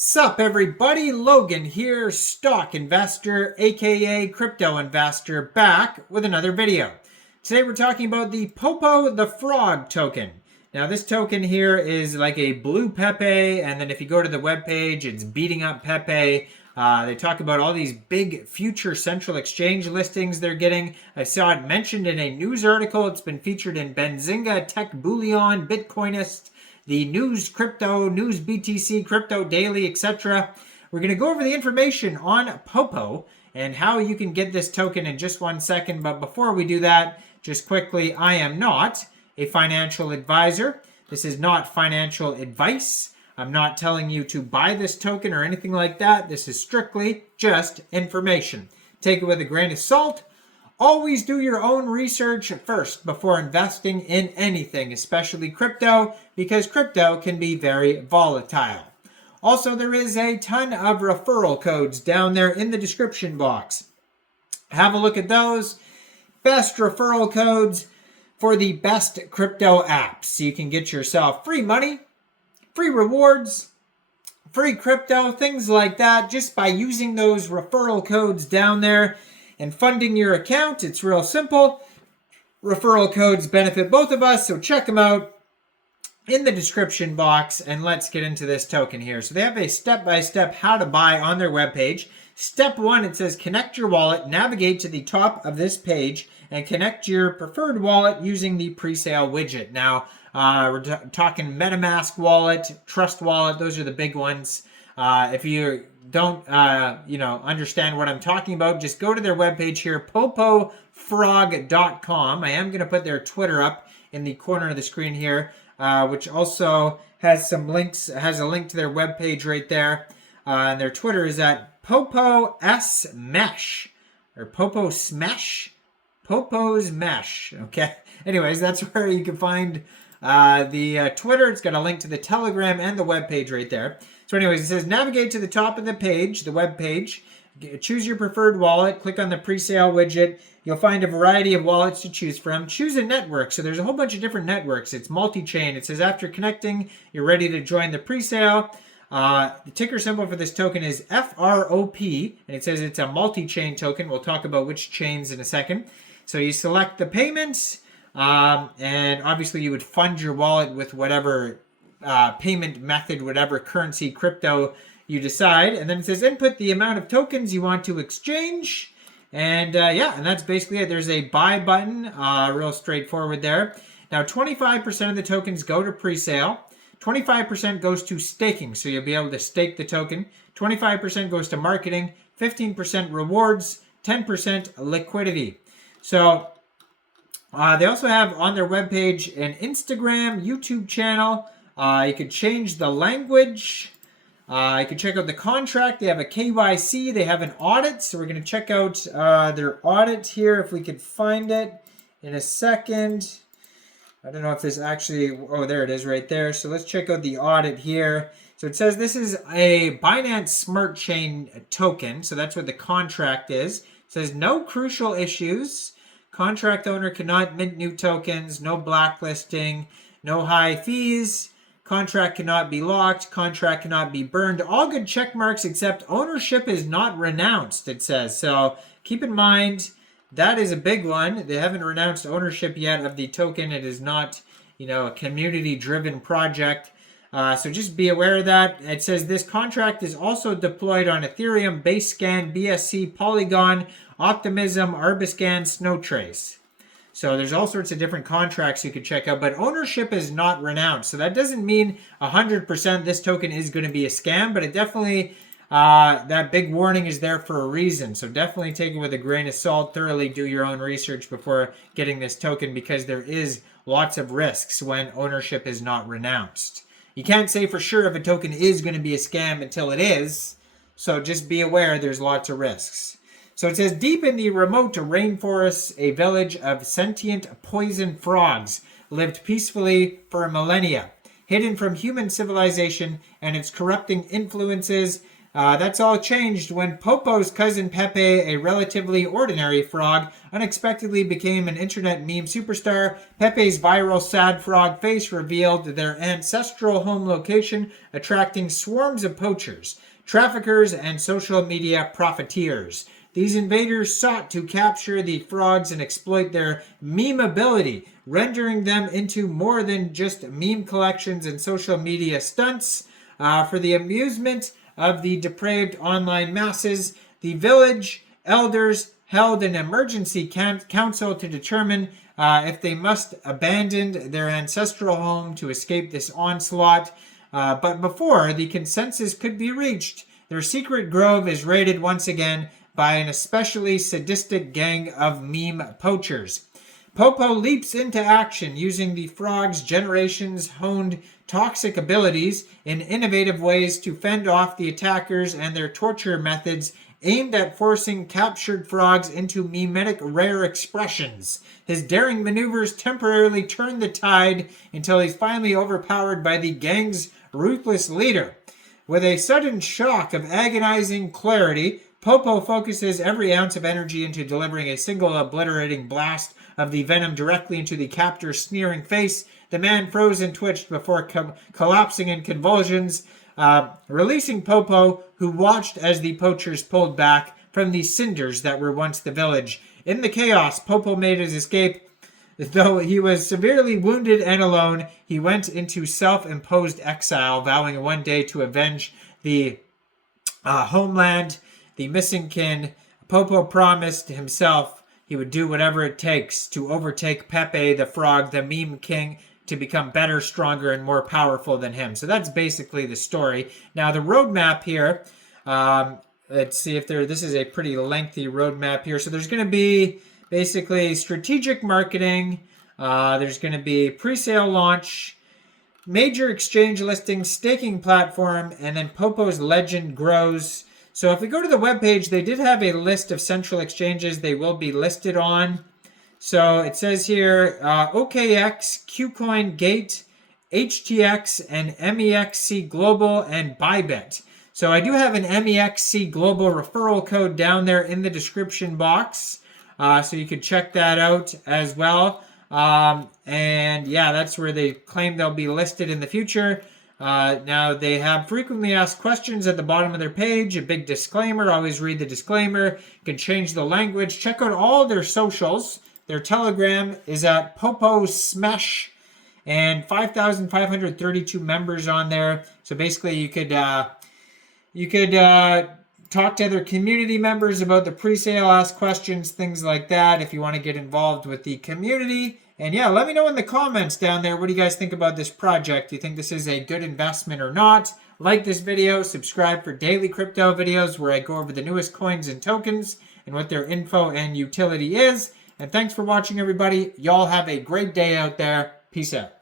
Sup everybody, Logan here, stock investor, aka crypto investor, back with another video. Today we're talking about the Popo the Frog token. Now this token here is like a blue Pepe, and then if you go to the webpage, it's beating up Pepe. They talk about all these big future central exchange listings they're getting. I saw it mentioned in a news article. It's been featured in Benzinga, Tech Bullion, Bitcoinist, the News Crypto, News BTC, Crypto Daily, etc. We're going to go over the information on Popo and how you can get this token in just 1 second. But before we do that, just quickly, I am not a financial advisor. This is not financial advice. I'm not telling you to buy this token or anything like that. This is strictly just information. Take it with a grain of salt. Always do your own research first before investing in anything, especially crypto, because crypto can be very volatile. Also, there is a ton of referral codes down there in the description box. Have a look at those. Best referral codes for the best crypto apps. So you can get yourself free money, free rewards, free crypto, things like that, just by using those referral codes down there and funding your account. It's real simple. Referral codes benefit both of us, so check them out in the description box, and let's get into this token here. So they have a step-by-step how to buy on their webpage. Step 1, it says connect your wallet, navigate to the top of this page, and connect your preferred wallet using the Presale widget. Now, we're talking MetaMask wallet, Trust wallet, those are the big ones. If you don't understand what I'm talking about, just go to their webpage here, popofrog.com. I am going to put their Twitter up in the corner of the screen here, which also has some links, has a link to their webpage right there. And their Twitter is at PopoSmesh, or Popo Smesh, Popo's Mesh. Okay. Anyways, that's where you can find the Twitter. It's got a link to the Telegram and the webpage right there. So anyways, it says navigate to the top of the page, the web page, choose your preferred wallet, click on the Presale widget. You'll find a variety of wallets to choose from. Choose a network. So there's a whole bunch of different networks. It's multi-chain. It says after connecting, you're ready to join the Presale. The ticker symbol for this token is FROP, and it says it's a multi-chain token. We'll talk about which chains in a second. So you select the payments, and obviously you would fund your wallet with whatever payment method, whatever currency, crypto you decide. And then it says input the amount of tokens you want to exchange. And and that's basically it. There's a buy button, real straightforward there. Now 25% of the tokens go to Presale. 25% goes to staking, so you'll be able to stake the token. 25% goes to marketing, 15% rewards, 10% liquidity. So they also have on their webpage an Instagram, YouTube channel. You could change the language. You can check out the contract. They have a KYC. They have an audit. So we're going to check out their audit here if we could find it in a second. I don't know if this actually... Oh, there it is right there. So let's check out the audit here. So it says this is a Binance Smart Chain token. So that's what the contract is. It says no crucial issues. Contract owner cannot mint new tokens. No blacklisting. No high fees. Contract cannot be locked. Contract cannot be burned. All good check marks except ownership is not renounced, it says. So keep in mind, that is a big one. They haven't renounced ownership yet of the token. It is not, a community-driven project. So just be aware of that. It says this contract is also deployed on Ethereum, Basescan, BSC, Polygon, Optimism, Arbiscan, Snowtrace. So there's all sorts of different contracts you could check out, but ownership is not renounced. So that doesn't mean 100% this token is going to be a scam, but it definitely, that big warning is there for a reason. So definitely take it with a grain of salt, thoroughly do your own research before getting this token, because there is lots of risks when ownership is not renounced. You can't say for sure if a token is going to be a scam until it is, so just be aware there's lots of risks. So it says, deep in the remote rainforests, a village of sentient poison frogs lived peacefully for millennia, hidden from human civilization and its corrupting influences. That's all changed when Popo's cousin Pepe, a relatively ordinary frog, unexpectedly became an internet meme superstar. Pepe's viral sad frog face revealed their ancestral home location, attracting swarms of poachers, traffickers, and social media profiteers. These invaders sought to capture the frogs and exploit their memeability, rendering them into more than just meme collections and social media stunts. For the amusement of the depraved online masses, the village elders held an emergency council to determine if they must abandon their ancestral home to escape this onslaught. But before the consensus could be reached, their secret grove is raided once again by an especially sadistic gang of meme poachers. Popo leaps into action using the frog's generations honed toxic abilities in innovative ways to fend off the attackers and their torture methods aimed at forcing captured frogs into memetic rare expressions. His daring maneuvers temporarily turn the tide until he's finally overpowered by the gang's ruthless leader. With a sudden shock of agonizing clarity, Popo focuses every ounce of energy into delivering a single obliterating blast of the venom directly into the captor's sneering face. The man froze and twitched before collapsing in convulsions, releasing Popo, who watched as the poachers pulled back from the cinders that were once the village. In the chaos, Popo made his escape. Though he was severely wounded and alone, he went into self-imposed exile, vowing one day to avenge the homeland, the missing kin. Popo promised himself he would do whatever it takes to overtake Pepe the Frog, the meme king, to become better, stronger, and more powerful than him. So that's basically the story. Now the roadmap here, let's see if this is a pretty lengthy roadmap here. So there's going to be basically strategic marketing, there's going to be pre-sale launch, major exchange listing, staking platform, and then Popo's legend grows. So if we go to the webpage, they did have a list of central exchanges they will be listed on. So it says here, OKX, KuCoin, Gate, HTX, and MEXC Global, and Bybit. So I do have an MEXC Global referral code down there in the description box. So you could check that out as well. And yeah, that's where they claim they'll be listed in the future. Now they have frequently asked questions at the bottom of their page, a big disclaimer. Always read the disclaimer. You can change the language. Check out all their socials. Their Telegram is at Popo Smash, and 5,532 members on there. So basically, you could talk to other community members about the pre-sale, ask questions, things like that, if you want to get involved with the community. And yeah, let me know in the comments down there, what do you guys think about this project? Do you think this is a good investment or not? Like this video, subscribe for daily crypto videos where I go over the newest coins and tokens and what their info and utility is. And thanks for watching, everybody. Y'all have a great day out there. Peace out.